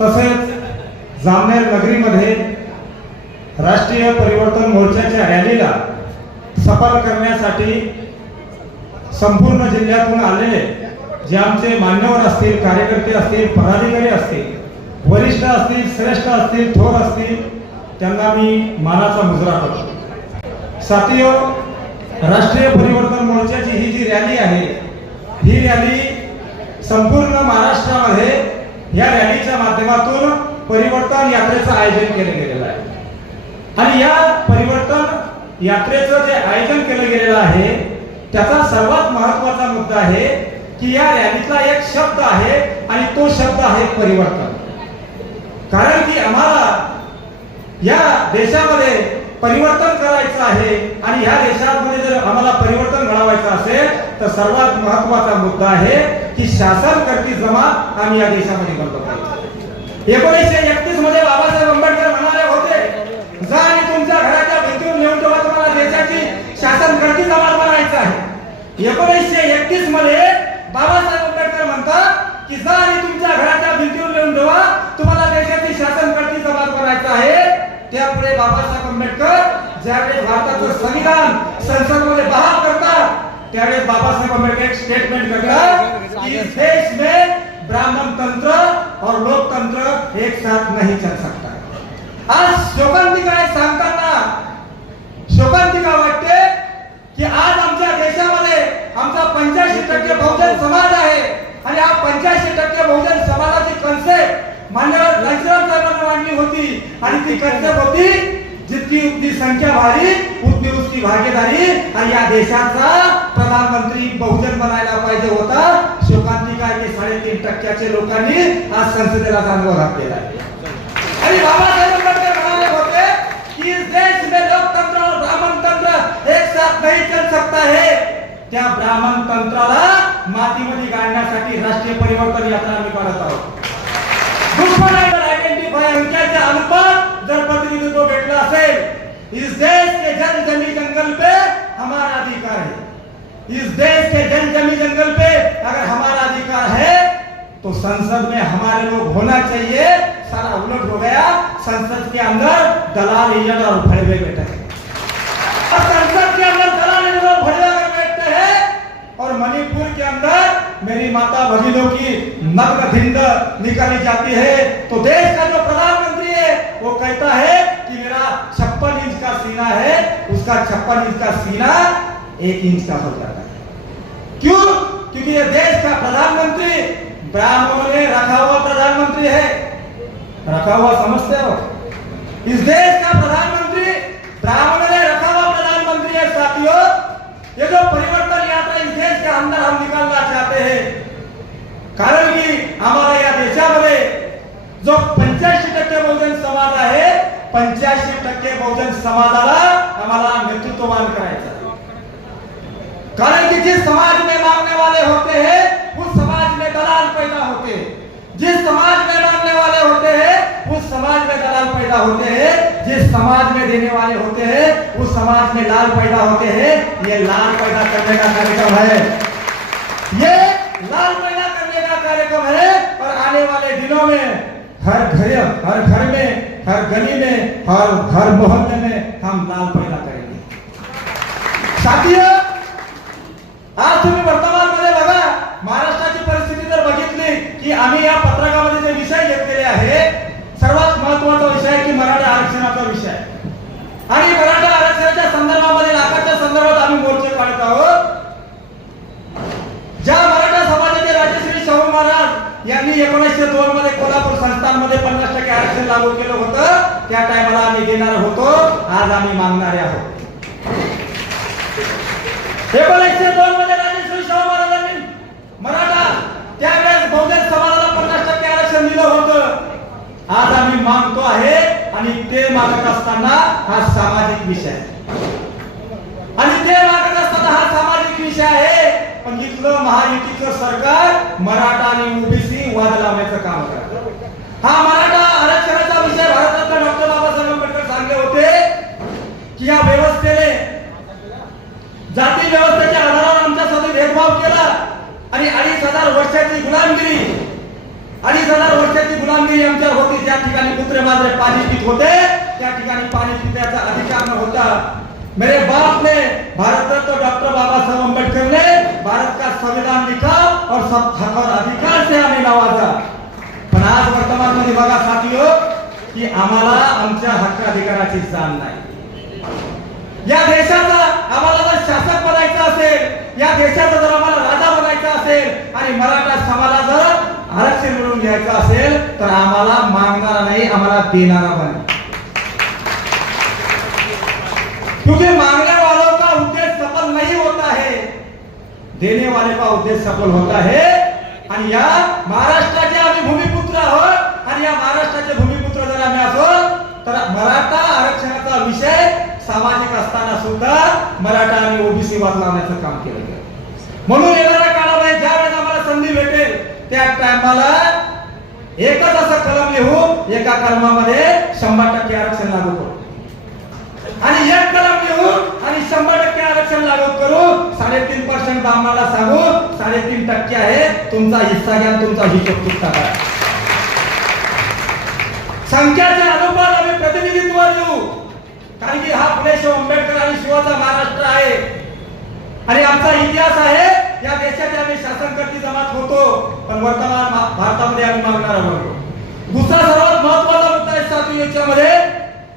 तसेच जामनेर नगरीमध्ये राष्ट्रीय परिवर्तन मोर्चाच्या रॅलीला सफल करण्यासाठी संपूर्ण जिल्ह्यातून आलेले जे आमचे मान्यवर असतील कार्यकर्ते असतील पदाधिकारी असतील वरिष्ठ असतील श्रेष्ठ असतील थोर असतील त्यांना मी मानाचा मुजरा करतो. साथियो राष्ट्रीय परिवर्तन मोर्चाची ही जी रॅली आहे ही रॅली संपूर्ण महाराष्ट्रामध्ये या रॅलीच्या माध्यमातून परिवर्तन यात्रेचं आयोजन केलं गेलेलं आहे. आणि या परिवर्तन यात्रेचं जे आयोजन केलं गेलेलं आहे त्याचा सर्वात महत्त्वाचा मुद्दा आहे की या रॅलीतला एक शब्द आहे आणि तो शब्द आहे परिवर्तन. कारण की आम्हाला या देशामध्ये परिवर्तन करायचं आहे आणि या देशामध्ये जर आम्हाला परिवर्तन घडवायचं असेल तर सर्वात महत्त्वाचा मुद्दा आहे की शासन करती जमा आम्ही या देशामध्ये करतो. एकोणीसशे एकतीसमध्ये बाबासाहेब आंबेडकर म्हणाले होते जा आणि तुमच्या घराच्या भीतीवर नेऊन तेव्हा तुम्हाला देशाची शासन करती जमा बनायचं आहे. एकोणीसशे एकतीसमध्ये बाबासाहेब आंबेडकर म्हणतात की जा आणि तुमच्या घराच्या भीतीवर नेऊन ठेवा तुम्हाला देशाची शासन करती जमा बनायचं आहे. त्यापुढे बाबासाहेब आंबेडकर ज्यावेळी भारताचं संविधान संसद त्यावेळेस बाबासाहेब आंबेडकर एक स्टेटमेंट करतात की इस देश में ब्राह्मण तंत्र और लोकतंत्र एक साथ नहीं चल सकता। आज शोकांतिका सांगताना शोकांतिका वाटते की आज आमच्या देशामध्ये आमचा पंच्याऐंशी टक्के बहुजन समाज आहे आणि हा पंच्याऐंशी टक्के बहुजन समाजाची कन्सेप्ट मान्य लंचराम साहेबांना मांडली होती आणि ती कन्सेप्ट होती जितकी उतनी संख्या भारी उतनी उसकी भागीदारी आणि या देशाचा प्रधानमंत्री बहुजन बनायला पाहिजे होता शोकांतिका की साडेतीन टक्क्याचे लोकांनी आज संसदेला जाणवा घातलेला आहे. आणि बाबासाहेब आंबेडकर म्हणाले होते की इस देश में लोकतंत्र और ब्राह्मण तंत्र एक साथ नहीं चल सकता है. त्या ब्राह्मण तंत्राला मातीमध्ये गाडण्यासाठी राष्ट्रीय परिवर्तन यात्रा आम्ही काढत आहोत. दुश्मन आयडेंटिफाय अंकाच्या अनुपात जर प्रतिनिधित्व भेटलं असेल। इस देश के जन जमी जंगल पे हमारा अधिकार है। इस देश के जन जमी जंगल पे अगर हमारा अधिकार है तो संसद में हमारे लोग होना चाहिए। सारा उलट हो गया। संसद के अंदर दलाल एजेंट और भड़वे बैठे हैं। और संसद के अंदर दलाल एजेंट और भड़वे अगर बैठते हैं और मणिपुर के अंदर मेरी माता भगिनों की नग्न धिंद निकाली जाती है। तो देश का जो प्रधानमंत्री है वो कहता है कि मेरा छप्पन इंच का सीना है उसका छप्पन इंच का सीना एक इंच का हो जाता है। क्यों? क्योंकि ये देश का प्रधानमंत्री ब्राह्मणों ने रखा हुआ प्रधानमंत्री है। रखा हुआ समझते हो? इस देश का प्रधानमंत्री ब्राह्मणों ने रखा हुआ प्रधानमंत्री है, साथियों। ये जो परिवर्तन यात्रा इस देश के अंदर हम निकालना चाहते हैं, कारण की आम्हाला या देशामध्ये जो पंच्याऐंशी टक्के बहुजन समाज आहे पंच्याऐंशी टक्के बहुजन समाजाला आम्हाला नेतृत्ववान करायचं कारण कि जिस समाज में मांगने वाले होते हैं उस समाज में दलाल पैदा होते हैं. जिस समाज में मांगने वाले होते हैं उस समाज में दलाल पैदा होते हैं. जिस समाज में देने वाले होते हैं उस समाज में लाल पैदा होते हैं. ये लाल पैदा करने का कार्यक्रम है. ये लाल पैदा करने का कार्यक्रम है, और आने वाले दिनों में हर घर हर घर में हर गली में हर घर मोहल्ले में हम लाल पैदा करेंगे। साथियों आज तुम्ही वर्तमानमध्ये बघा महाराष्ट्राची परिस्थिती जर बघितली की आम्ही या पत्रकामध्ये जे विषय घेतलेले आहे सर्वात महत्त्वाचा विषय की मराठा आरक्षणाचा विषय। आणि मराठा आरक्षणाच्या संदर्भामध्ये लाखाच्या संदर्भात आम्ही मोर्चे काढत आहोत ज्या मराठा समाजाचे राजश्री शाहू महाराज एकोणीसशे दोन मध्ये कोल्हापूर संस्थांमध्ये पन्नास टक्के आरक्षण लागू केलं होतं. त्या टायमाला आम्ही देणार होतो. आज आम्ही मागणारे आहोत. एकोणीसशे दोन मध्ये राजेश्वरी शाहू महाराजांनी मराठा त्यावेळेस बहुजन समाजाला पन्नास टक्के आरक्षण दिलं होतं. आज आम्ही मागतो आहे आणि ते मागत असताना हा सामाजिक विषय आणि ते मागत असताना हा सामाजिक विषय आहे. पण इथलं महायुतीचं सरकार मराठा आणि ओबीसी वाद लावण्याचं काम करत. हा मराठा आरक्षणाचा विषय भारतातले डॉक्टर बाबासाहेब आंबेडकर सांगले होते की या व्यवस्थेने जाती व्यवस्थेच्या आधारावर आमच्यासाठी भेदभाव केला आणि अडीच हजार वर्षाची गुलामगिरी अडीच हजार वर्षाची गुलामगिरी आमच्यावर आमच्या होती. ज्या ठिकाणी कुत्रे माजरे पाणी पित होते त्या ठिकाणी पाणी पिण्याचा अधिकार न होता मेरे बाप ने भारतरत्न डॉक्टर बाबासाहेब आंबेडकरने ने भारत का संविधान लिखा और सब और अधिकार से हमें नवाजा पण आज वर्तमानमध्ये बघा साथियो की आम्हाला आमच्या हक्क अधिकाराची जाण नाही. या देशाचा आम्हाला जर शासक बनायचं असेल या देशाचा जर आम्हाला राजा बनायचा असेल आणि मराठा समाजाला जर आरक्षण मिळवून घ्यायचं असेल तर आम्हाला मागणारा नाही आम्हाला देणारा बने तुझे मागणार वालों का उद्देश्य सफल नहीं होता है देने वाले का उद्देश्य सफल होता है आणि या महाराष्ट्राचे आम्ही भूमिपुत्र आहोत. आणि या महाराष्ट्राचे भूमिपुत्र जर आम्ही असो तर मराठा आरक्षणाचा विषय सामाजिक असताना सुद्धा मराठा आणि ओबीसी वाद लावण्याचं काम केलं गेलं. म्हणून येणाऱ्या काळामध्ये ज्या वेळेस आम्हाला संधी भेटेल त्या टायमाला एकच असं कलम लिहून एका कलमामध्ये शंभर टक्के आरक्षण लागू करू आणि एक कलम लिहून शंभर टक्के आरक्षण लागू करू. साडेतीन पर्सेंट आम्हाला सांगू. साडेतीन टक्के आहे. तुमचा हिस्सा घ्या तुमचा हिशोब चुकता करा. संख्याच्या अनुपात आम्ही प्रतिनिधित्व देऊ. कारण की हा फुले शिव आंबेडकर आणि शिवाचा महाराष्ट्र आहे. आणि आमचा इतिहास आहे या देशाचे आम्ही शासनकर्ती जमात होतो. पण वर्तमान भारतामध्ये आम्ही मागणार आहोत. दुसरा सर्वात महत्त्वाचा मुद्दा आहे सातवी याच्यामध्ये.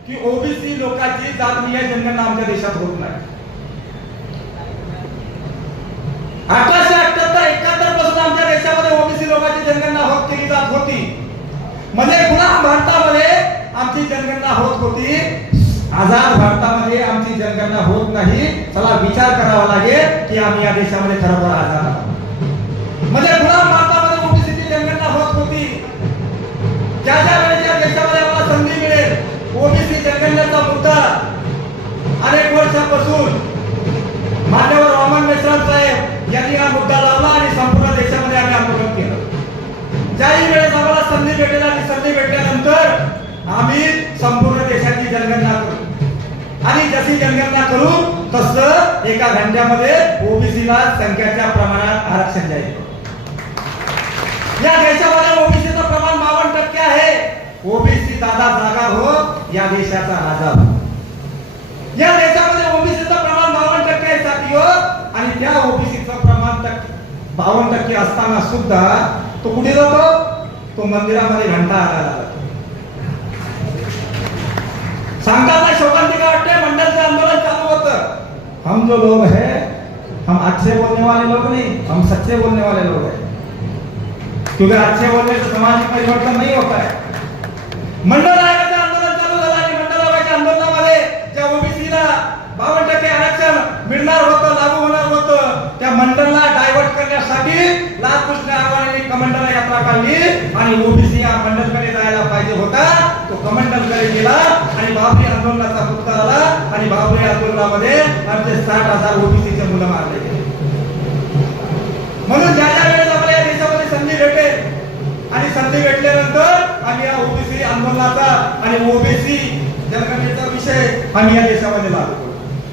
की ओबीसी लोकांची जातनीय जनगणना आमच्या देशात होत नाही. अठराशे अठ्याहत्तर एकाहत्तरपासून आमच्या देशामध्ये ओबीसी लोकांची जनगणना होत केली जात होती. म्हणजे पुन्हा भारतामध्ये आमची जनगणना होत होती. आझाद भारतामध्ये आमची जनगणना होत नाही. चला विचार करावा लागेल की आम्ही या देशामध्ये खरोखर आझाद अनेक वर्षापासून मान्यवर वामन मेश्राम साहेब यांनी हा मुद्दा लावला आणि संपूर्ण देशामध्ये आम्ही आंदोलन केलं. ज्याही वेळेस आम्हाला संधी भेटेल आणि संधी भेटल्यानंतर आम्ही संपूर्ण देशाची जनगणना करू. आणि जशी जनगणना करू तसं एका घंट्यामध्ये ओबीसीला संख्याच्या प्रमाणात आरक्षण जाईल. या देशामध्ये ओबीसीचं प्रमाण बावन्न टक्के आहे. ओबीसी दादा जागा हो या देशाचा राजा हो. या देशामध्ये ओबीसीचं प्रमाण बावन्न टक्के आहे साथीयो. आणि त्या ओबीसीचं प्रमाण टक्के बावन्न टक्के असताना सुद्धा तो कुठे जातो? तो मंदिरामध्ये घंटा आला सांगताना सांगतात ना शोकांतिका वाटते मंडळचं आंदोलन चालू होतं. हम जो लोग है हम अच्छे बोलने वाले लोग नहीं हम सच्चे बोलने वाले लोग हैं. क्योंकि अच्छे बोलने से सामाजिक परिवर्तन नहीं होता है. मंडल आयोगाचं ओबीसीला बावन्न टक्के आरक्षण मिळणार होतं लागू होणार होतं. त्या मंडलला डायव्हर्ट करण्यासाठी लालकृष्ण अडवाणींनी कमंडल यात्रा काढली आणि ओबीसी या मंडलकडे जायला पाहिजे होता. तो कमंडलकडे गेला आणि बाबरी आंदोलनाचा मुद्दा आला आणि बाबरी आंदोलनामध्ये आमचे साठ हजार ओबीसीचे मुलं मारले गेले. म्हणून ज्या ज्या वेळेस आपल्या या देशामध्ये संधी भेटेल आणि संधी भेटल्यानंतर आम्ही या ओबीसी आंदोलनाचा आणि ओबीसी जनगणनेचा विषय आम्ही या देशामध्ये लागतो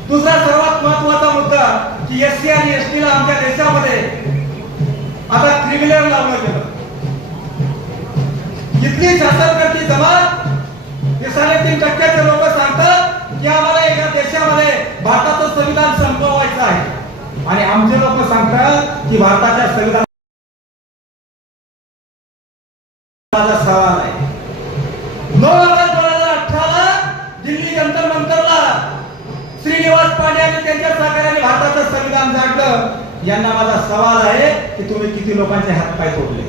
दुसरा सर्वात महत्त्वाचा मुद्दा की एस सी आणि एस ला आमच्या देशामध्ये आता क्रिमिनल लावलं गेलं. इथली शासनकर्ती जमात हे साडेतीन टक्क्याचे लोक सांगतात की आम्हाला एका देशामध्ये भारताचं संविधान संपवायचं आहे. आणि आमचे लोक सांगतात की भारताच्या संविधान माझा सवाल आहे नऊ ऑगस्ट दोन हजार अठराला दिल्ली जंतर मंतरला श्रीनिवास पांडे आणि त्यांच्या सहकार्याने भारताचं संविधान जागलं यांना माझा सवाल आहे की तुम्ही किती लोकांचे हात पाय तोडले?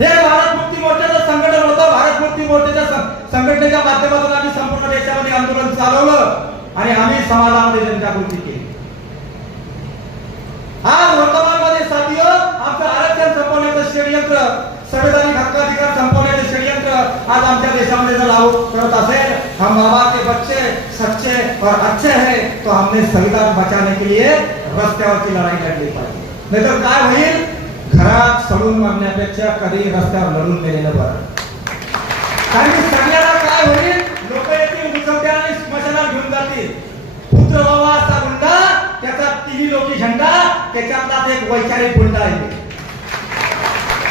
हे भारत मुक्ती मोर्चाचं संघटन होतं. भारत मुक्ती मोर्चाच्या संघटनेच्या माध्यमातून आम्ही संपूर्ण देशामध्ये आंदोलन चालवलं आणि आम्ही समाजामध्ये जनजागृती केली. आज वर्तमानमध्ये साथियो आमचं आरक्षण संपवण्याचं षडयंत्र संविधानिक हक्काधिकार संपवण्याचं षडयंत्र आज आमच्या देशामध्ये जर लागू करत असेल हम बाबा के बच्चे सच्चे और अच्छे हैं तो हमने संविधान बचाने के लिए रस्त्यावरची लढाई लढली पाहिजे नाहीतर काय होईल? घरात सडून मारण्यापेक्षा कधी रस्त्यावर लढून गेलेलं बरं। कारण की सगळ्याला काय होईल? लोक येतील मुसलत्या आणि स्मशानात घेऊन जातील. पुत्र बाबा असा गुंडा त्याचा तिघी लोकी झंडा त्याच्यातला एक वैचारिक गुंडा आहे.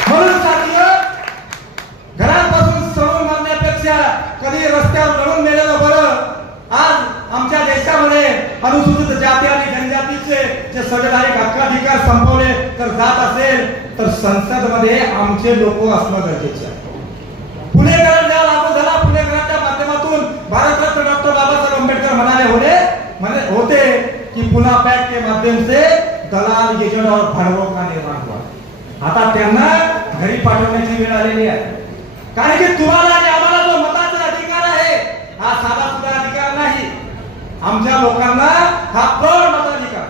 म्हणून साथियो घरात कधी रस्त्यावर लढून मेलेलं बरं? आज आमच्या देशामध्ये अनुसूचित जाती आणि जनजातीचे जे संवैधानिक हक्काधिकार संपवले तर जात असेल तर संसदमध्ये आमचे लोक असणं गरजेचे आहे. पुणेकरण ज्या लागू झाला. पुणेकरांच्या माध्यमातून भारतरत्न डॉक्टर बाबासाहेब आंबेडकर म्हणाले होते म्हणे होते की पुन्हा पॅक के माध्यम से दलाल एजंट और भडवो का निर्माण हुआ आता त्यांना घरी पाठवण्याची वेळ आलेली आहे. कारण की तुम्हाला आणि आम्हाला जो मताचा अधिकार आहे हा साधा सुद्धा अधिकार नाही. आमच्या लोकांना हा प्रौढ मताधिकार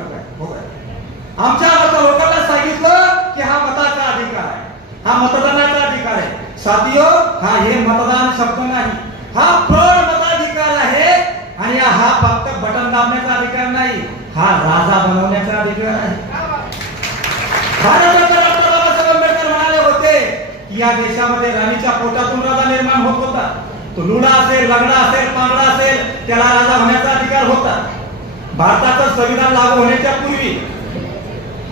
आमच्या लोकांना सांगितलं की हा मताचा अधिकार आहे. हा मतदानाचा अधिकार आहे. साथियो हा हे मतदान शब्द नाही. हा प्रौढ मताधिकार आहे आणि हा फक्त बटन दाबण्याचा अधिकार नाही. हा राजा बनवण्याचा अधिकार आहे. डॉक्टर बाबासाहेब आंबेडकर म्हणाले होते की या देशामध्ये राणीच्या पोटातून राजा निर्माण होत होता. तो लुडा असेल लंगडा असेल पांगडा असेल त्याला राजा होण्याचा अधिकार होता. भारताचं संविधान लागू होण्याच्या पूर्वी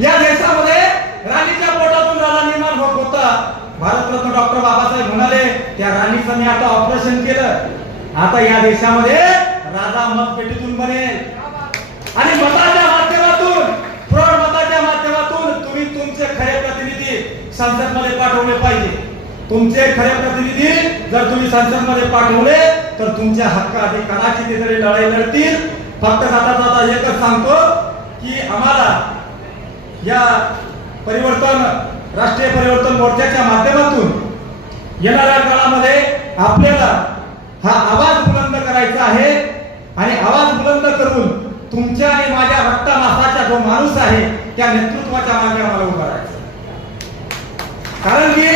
या देशामध्ये राणीच्या पोटातून राजा निर्माण होत होता. भारतरत्न डॉक्टर बाबासाहेब म्हणाले त्या राणीचं मी आता ऑपरेशन केलं. आता या देशामध्ये राजा मतपेटीतून बनेल. आणि मताच्या माध्यमातून प्रौढ मताच्या माध्यमातून तुम्ही तुमचे खरे प्रतिनिधी संसदमध्ये पाठवले पाहिजे. तुमचे खरे प्रतिनिधी जर तुम्ही संसदमध्ये पाठवले तर तुमच्या हक्क अधिकाराची ते तरी लढाई लढतील फक्त जाता जाता एकच सांगतो की आम्हाला या परिवर्तन राष्ट्रीय परिवर्तन मोर्चाच्या माध्यमातून येणाऱ्या काळामध्ये आपल्याला हा आवाज बुलंद करायचा आहे आणि आवाज बुलंद करून तुमच्या आणि माझ्या रक्ता मासाचा जो माणूस आहे त्या नेतृत्वाच्या मागे आम्हाला उभा राहायचा कारण की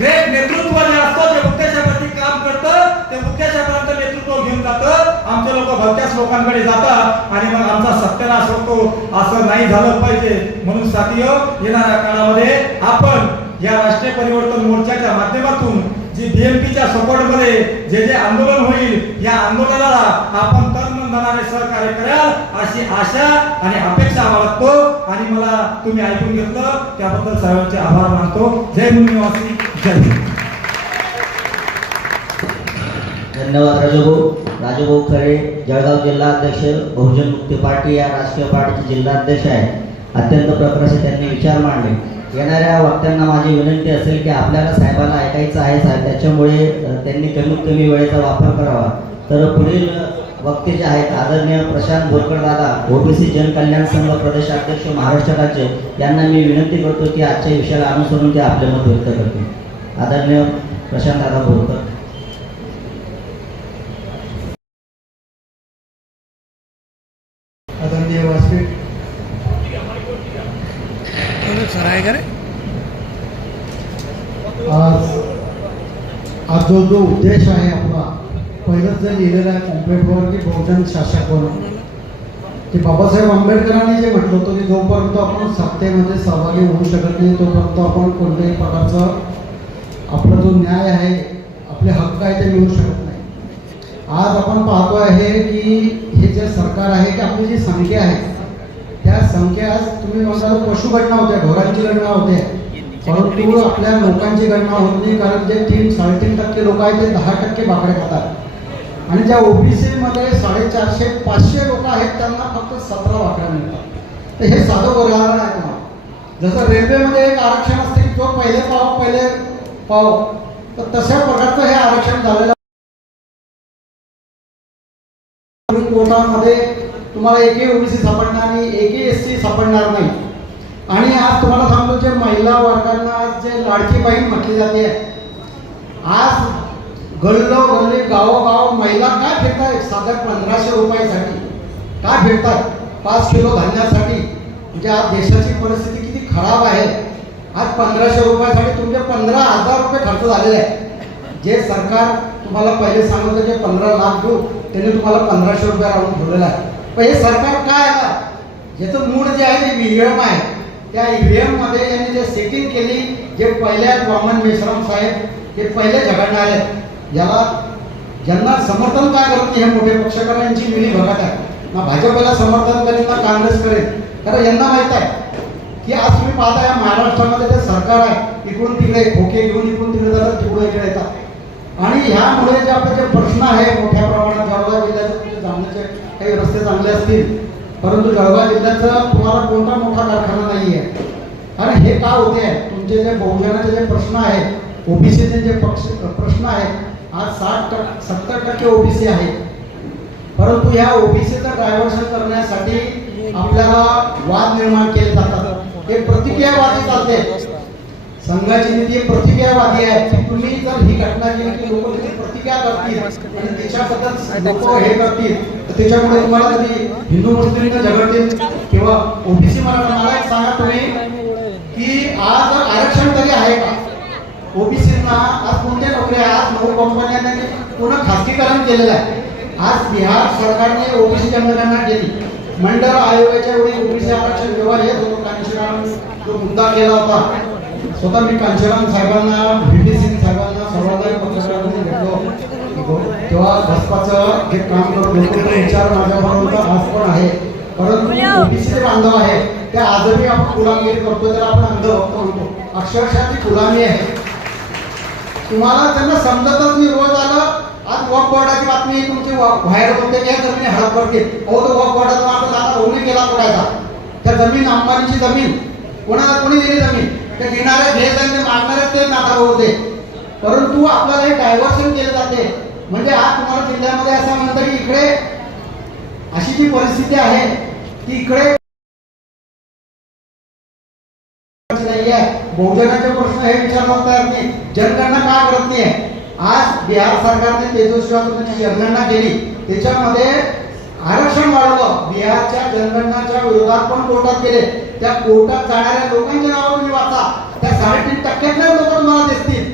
ग्रेट नेतृत्व जे असतं जे उद्देशाप्रती काम करतं ते उद्देशापर्यंत नेतृत्व घेऊन जातं. आमचे लोक भलत्याच लोकांकडे जातात आणि मग आमचा सत्यानाश होतो. असं नाही झालं पाहिजे. म्हणून साथीय येणाऱ्या काळामध्ये आपण या राष्ट्रीय परिवर्तन मोर्चाच्या माध्यमातून जी बीएमपीच्या सपोर्टमध्ये जे जे आंदोलन होईल या आंदोलनाला आपण तन मनाने सहकार्य कराल अशी आशा आणि अपेक्षा बाळगतो. आणि मला तुम्ही ऐकून घेतलं. त्याबद्दल सर्वांचे आभार मानतो. जय मुनिवासी धन्यवाद राजूभाऊ. राजूभाऊ खरे जळगाव जिल्हाध्यक्ष बहुजन मुक्ती पार्टी या राष्ट्रीय पार्टीचे जिल्हाध्यक्ष आहेत अत्यंत प्रकारे त्यांनी विचार मांडले. येणाऱ्या वक्त्यांना माझी विनंती असेल की आपल्याला साहेबांना ऐकायचं आहे साहेब त्याच्यामुळे त्यांनी कमीत कमी वेळेचा वापर करावा. तर पुढील वक्ते जे आहेत आदरणीय प्रशांत भोरकर दादा ओबीसी जनकल्याण संघ प्रदेशाध्यक्ष महाराष्ट्र राज्य यांना मी विनंती करतो की आजच्या विषयाला अनुसरून ते आपले मत व्यक्त करतील. आदरणीय प्रशांत दादा बोरकर आदरणीय व्यासपीठ आज आज जो जो उद्देश आहे आपला पहिलंच जे लिहिलेलं आहे कॉम्प्लेटवर की बहुजन शासक बनवणं ते बाबासाहेब आंबेडकरांनी जे म्हटलं होतं की जोपर्यंत आपण सत्तेमध्ये सहभागी होऊ शकत नाही तोपर्यंत आपण कोणत्याही प्रकारचं आपला जो न्याय आहे आपले हक्क आहे ते मिळू शकत नाही. आज आपण पाहतो आहे की हे जे सरकार आहे की आपली जी संख्या आहे त्या संख्या आज तुम्ही म्हणता पशुगणना होत्या ढोरांची गणना होते. परंतु आपल्या लोकांची गणना होत नाही कारण जे तीन साडेतीन टक्के लोक आहेत ते दहा टक्के बाकडे खातात. आणि ज्या ओबीसी मध्ये साडेचारशे पाचशे लोक आहेत त्यांना फक्त सतरा बाकड्या मिळतात. तर हे साधं उदाहरण आहे तुम्हाला. जसं रेल्वेमध्ये एक आरक्षण असते की तो पहिले पाव पहिले पाव. तर तशा प्रकारचं हे आरक्षण झालेलं कोटामध्ये तुम्हाला एकही ओबीसी सापडणार नाही एकही एस सी सापडणार नाही. आणि आज तुम्हाला सांगतो जे महिला वर्गांना आज जे लाडकी बहीण म्हटली जाते. आज गल्लो गल्ली गावोगाव महिला काय फिरतायत साधारण पंधराशे रुपयासाठी. काय फिरतात पाच किलो धान्यासाठी. म्हणजे आज देशाची परिस्थिती किती खराब आहे. आज पंधराशे रुपयासाठी तुमचे पंधरा हजार रुपये खर्च झालेले आहे जे सरकार तुम्हाला पहिले सांगत जे पंधरा लाख देऊ त्याने तुम्हाला पंधराशे रुपये राहून ठेवलेलं आहे पण हे सरकार काय आला याचं मूळ जे आहे ते ईव्हीएम आहे. त्या ईव्हीएममध्ये यांनी जे सेटिंग केली जे पहिल्या वामन मेश्राम साहेब हे पहिले झगडणारे आहेत. याला ज्यांना समर्थन काय करत नाही हे मोठे पक्षकारांची यांची मिली भगत आहे. ना भाजपला समर्थन करेल ना काँग्रेस करेल कारण यांना माहीत आहे. की आज तुम्ही पाहता या महाराष्ट्रामध्ये जे सरकार आहे इकडून तिकडे खोके घेऊन इकडून तिकडे जातात तिकडून इकडे येतात. ह्यामुळे जे आपले जे प्रश्न आहे मोठ्या प्रमाणात जळगाव जिल्ह्याचे जाण्याचे काही रस्ते चांगले असतील परंतु जळगाव जिल्ह्याचं तुम्हाला कोणता मोठा कारखाना नाही आहे कारण हे का होते? तुमचे जे बहुजनाचे जे प्रश्न आहेत ओबीसीचे जे पक्ष प्रश्न आहेत आज साठ टक्के सत्तर टक्के ओबीसी आहेत परंतु ह्या ओबीसीचं डायव्हर्शन करण्यासाठी आपल्याला वाद निर्माण केले जातात. हे प्रतिक्रियावादी चालते संघाची नीती प्रतिक्रियावादी आहे की तुम्ही जर ही घटना केली की लोक त्याची प्रतिक्रिया करतील आणि त्याच्याबद्दल लोक हे करतील तर त्याच्यामुळे तुम्हाला कधी हिंदू मुस्लिम झगडतील किंवा ओबीसी मराठा मला एक सांगा तुम्ही की आज आरक्षण तरी आहे का? ओबीसीना आज कोणत्या नोकऱ्या आज नऊ कंपन्यांना पूर्ण खासगीकरण केलेलं आहे. आज बिहार सरकारने ओबीसी जनगणना केली. मंडळ आयोगाच्या वेळी ओबीसी आरक्षण जेव्हा येत होतो कांशीराम जो मुद्दा केला होता स्वतः मी कांशीराम साहेबांना व्ही सिंग साहेबांना सर्वांना पत्रकारांनी भेटलो. तेव्हा बसपाचं जे काम करत होतो तो विचार माझ्याबरोबर आज पण आहे. परंतु ओबीसी बांधव आहे ते आजही आपण गुलामगिरी करतो तर आपण अंधभक्त म्हणतो. अक्षरशः ती गुलामी आहे. तुम्हाला त्यांना समजतच नाही रोज आलं वॉक बोर्डाची बातमी तुमची बाहेर होते त्या या जमिनी हडप करतील अहो तो वॉक बोर्डाचा मात्र आता होऊन केला कोणाचा त्या जमीन अंबानीची जमीन. कोणाला कोणी दिली जमीन? ते घेणारे घे आणि मागणारे ते नाता होते. परंतु आपल्याला हे डायव्हर्शन केले जाते. म्हणजे आज तुम्हाला जिल्ह्यामध्ये असं म्हणतं की इकडे अशी जी परिस्थिती आहे की इकडे बहुजनाचे प्रश्न हे विचारला तयार नाही. जनगणना का करत नाही? आज बिहार सरकारने तेजस्वी जनगणना केली त्याच्यामध्ये आरक्षण वाढवलं बिहारच्या जनगणनाच्या विरोधात पण कोर्टात गेले त्या कोर्टात जाणाऱ्या लोकांच्या नावावर मी वाचा. त्या साडेतीन टक्क्यातल्या लोक तुम्हाला दिसतील.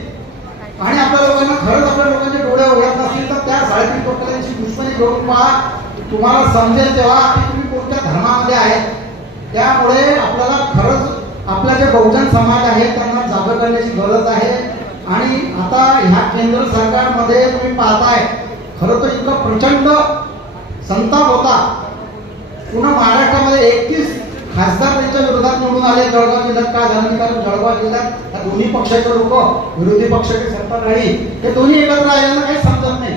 आणि आपल्या लोकांना खरंच आपल्या लोकांचे डोळे उघडत नसतील तर त्या साडेतीन कोट्यांची दुश्मनी घेऊन पहा. तुम्हाला समजेल तेव्हा की तुम्ही कोणत्या धर्मामध्ये आहे त्यामुळे आपल्याला खरंच आपला जे बहुजन समाज आहे त्यांना जागर करण्याची गरज आहे. आणि आता ह्या केंद्र सरकारमध्ये तुम्ही पाहताय खरं तर इतकं प्रचंड संताप होता. पुन्हा महाराष्ट्रामध्ये एकतीस खासदार त्यांच्या विरोधात निवडून आले. जळगाव जिल्ह्यात काय झालं नाही? कारण जळगाव जिल्ह्यात या दोन्ही पक्षाचे लोक विरोधी पक्षाचे राहिली हे दोन्ही एकत्र आल्यानं काही समजत नाही.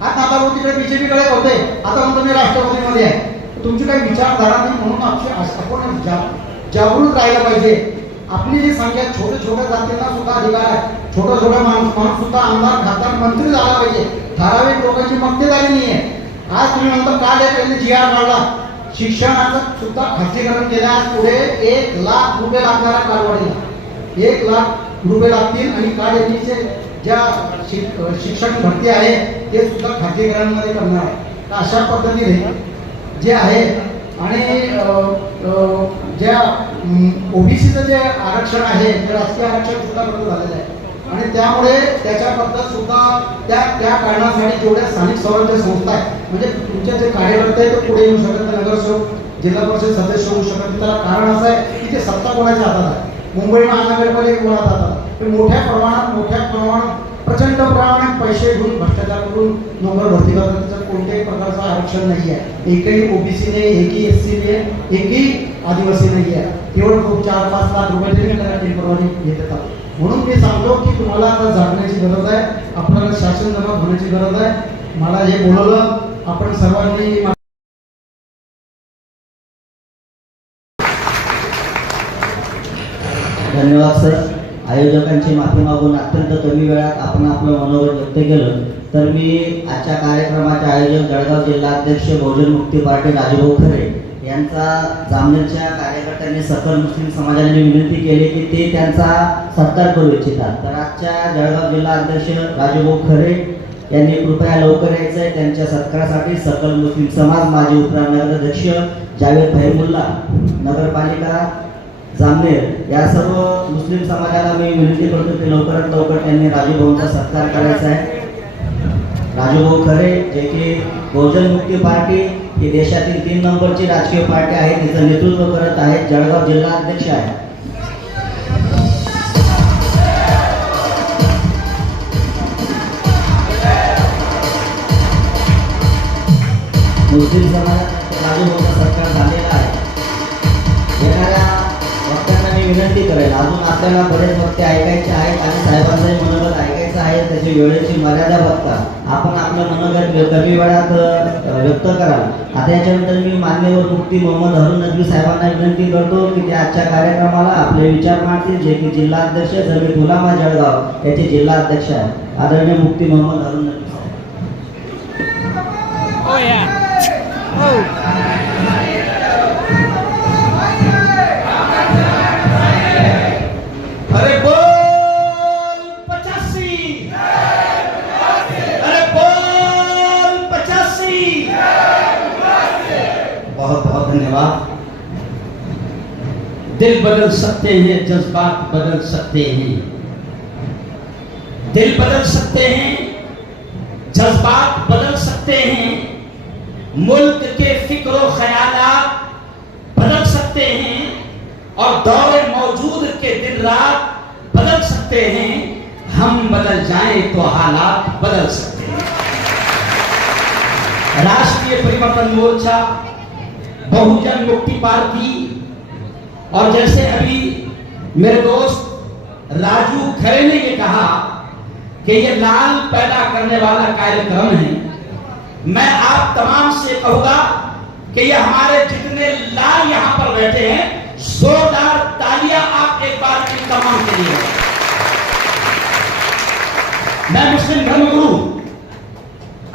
आता आता तिकडे बीजेपीकडे होते. आता म्हणतो मी राष्ट्रवादीमध्ये आहे. तुमची काही विचारधारा नाही म्हणून आपण जागरूक जागृत राहायला पाहिजे. आपली जी संख्या छोट्या छोट्या जातींना सुद्धा अधिकार आहे. छोट्या छोट्या माणूस माणूस सुद्धा आमदार खासदार मंत्री झाला पाहिजे. ठराविक लोकांची मक्तेदारी नाही आहे आज तुम्ही म्हणतो का त्यांनी जी आर काढला. शिक्षणाचं सुद्धा खासगीकरण केलं आज पुढे एक लाख रुपये लागणारा कालवाडीला. एक लाख रुपये लागतील आणि कार्ड यांनीचे ज्या शिक- शिक्षण भरती आहे ते सुद्धा खासगीकरणामध्ये करणार आहे. तर अशा पद्धतीने जे आहे आणि ज्या ओबीसीचं जे आरक्षण आहे ते राजकीय आरक्षण सुद्धा रद्द झालेलं आहे. आणि त्यामुळे त्याच्याबद्दल सुद्धा त्या त्या कारणासाठी जेवढ्या स्थानिक स्वराज्य संस्था आहेत म्हणजे तुमचे जे कार्यकर्ते आहेत ते पुढे येऊ शकत नाही नगरसेवक जिल्हा परिषद सदस्य होऊ शकत त्याला कारण असं आहे की ते सत्ता कोणाच्या हातात आहे? मुंबई महानगरपालिका हातात आहे? मोठ्या प्रमाणात मोठ्या प्रमाणात प्रचंड प्रमाणात पैसे घेऊन भ्रष्टाचार करून नोकर भरती करतात. त्याच्यात कोणत्याही प्रकारचं आरक्षण नाही आहे एकही ओबीसीने एकही एस सीने एकही आदिवासी नाही आहे केवळ खूप चार पाच लाख रुपये तरी टेम्परवारी घेत येतात म्हणून मी सांगतो की तुम्हाला आता जागण्याची गरज आहे आपल्याला शासन जमा होण्याची गरज आहे. मला हे बोलवलं आपण सर्वांनी धन्यवाद सर. आयोजकांची माफी मागून अत्यंत कमी वेळात आपण आपलं मनोगत व्यक्त केलं. तर मी आजच्या कार्यक्रमाचे आयोजक जळगाव जिल्हाध्यक्ष बहुजन मुक्ती पार्टी राजभाऊ खरे यांचा जामनेरच्या कार्यकर्त्यांनी सकल मुस्लिम समाजाने विनंती केली की ते त्यांचा सत्कार करू इच्छितात. तर आजच्या जळगाव जिल्हा अध्यक्ष राजूभाऊ खरे यांनी कृपया लवकर यायचं आहे त्यांच्या सत्कारासाठी सकल मुस्लिम समाज माजी उपनगराध्यक्ष जावेद फैमुल्ला नगरपालिका जामनेर या सर्व मुस्लिम समाजाला मी विनंती करतो की लवकरात लवकर त्यांनी राजूभाऊंचा सत्कार करायचा आहे. राजूभाऊ खरे जे की बहुजन मुक्ती पार्टी ही देशातील तीन नंबरची राजकीय पार्टी आहे तिचं नेतृत्व करत आहे जळगाव जिल्हा अध्यक्ष आहे. मुस्लिम समाजात राजूभाऊचा सरकार झालेला आहे. येणाऱ्या वक्त्यांना मी विनंती करेल अजून आपल्याला बरेच वक्ते ऐकायचे आहेत आणि साहेबांचंही मनोगत ऐकायचं आहे त्याची वेळेची मर्यादा बघता. आपण आपलं मनोगत कमी वेळात व्यक्त कराल. आता याच्यानंतर मी मान्यवर मुक्ती मोहम्मद हरुण नदवी साहेबांना विनंती करतो की ते आजच्या कार्यक्रमाला आपले विचार मांडतील जे की जिल्हा जिल्हाध्यक्ष जमीर गुलामा जळगाव याचे जिल्हा अध्यक्ष आहे आदरणीय मुक्ती मोहम्मद हरुण नदवी साहेब. Oh, oh. दिल बदल सकते हैं, जज्बात बदल सकते हैं। दिल बदल सकते हैं, जज्बात बदल सकते हैं, मुल्क के फ़िक्र ख्याल बदल सकते हैं, और दौरे मौजूद के दिन रात बदल सकते हैं। हम बदल जाएँ तो हालात बदल सकते हैं। राष्ट्रीय परिवर्तन मोर्चा, बहुजन मुक्ति पार्टी और जैसे अभी मेरे दोस्त राजू खरे ने ये कहा कि ये लाल पैदा करने वाला कार्यक्रम है। मैं आप तमाम से कहूँगा कि ये हमारे जितने लाल यहाँ पर बैठे हैं, जोरदार तालियाँ आप एक बार इन तमाम के लिए मैं मुस्लिम धर्मगुरु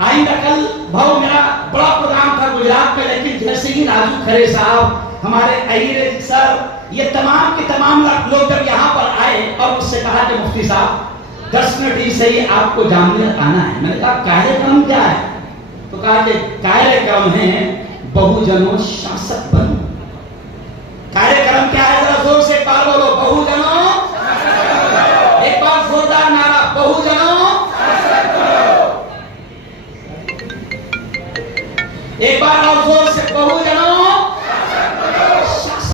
आइंदा कल भाव मेरा बड़ा प्रोग्राम था गुजरात में, लेकिन जैसे ही राजू खरे साहब हमारे सर, ये तमाम के तमाम लोग जब यहाँ पर आए और उससे कहा कि मुफ्ती साहब, दस मिनट ही सही आपको जामनगर आना है। मैंने कहा, कार्यक्रम क्या है? तो कहा कि कार्यक्रम है, बहुजनों शासक बनो। कार्यक्रम क्या है? जरा ज़ोर से बार बोलो, बहुजनों एक बार जोरदार नारा, बहुजनों एक बार और ज़ोर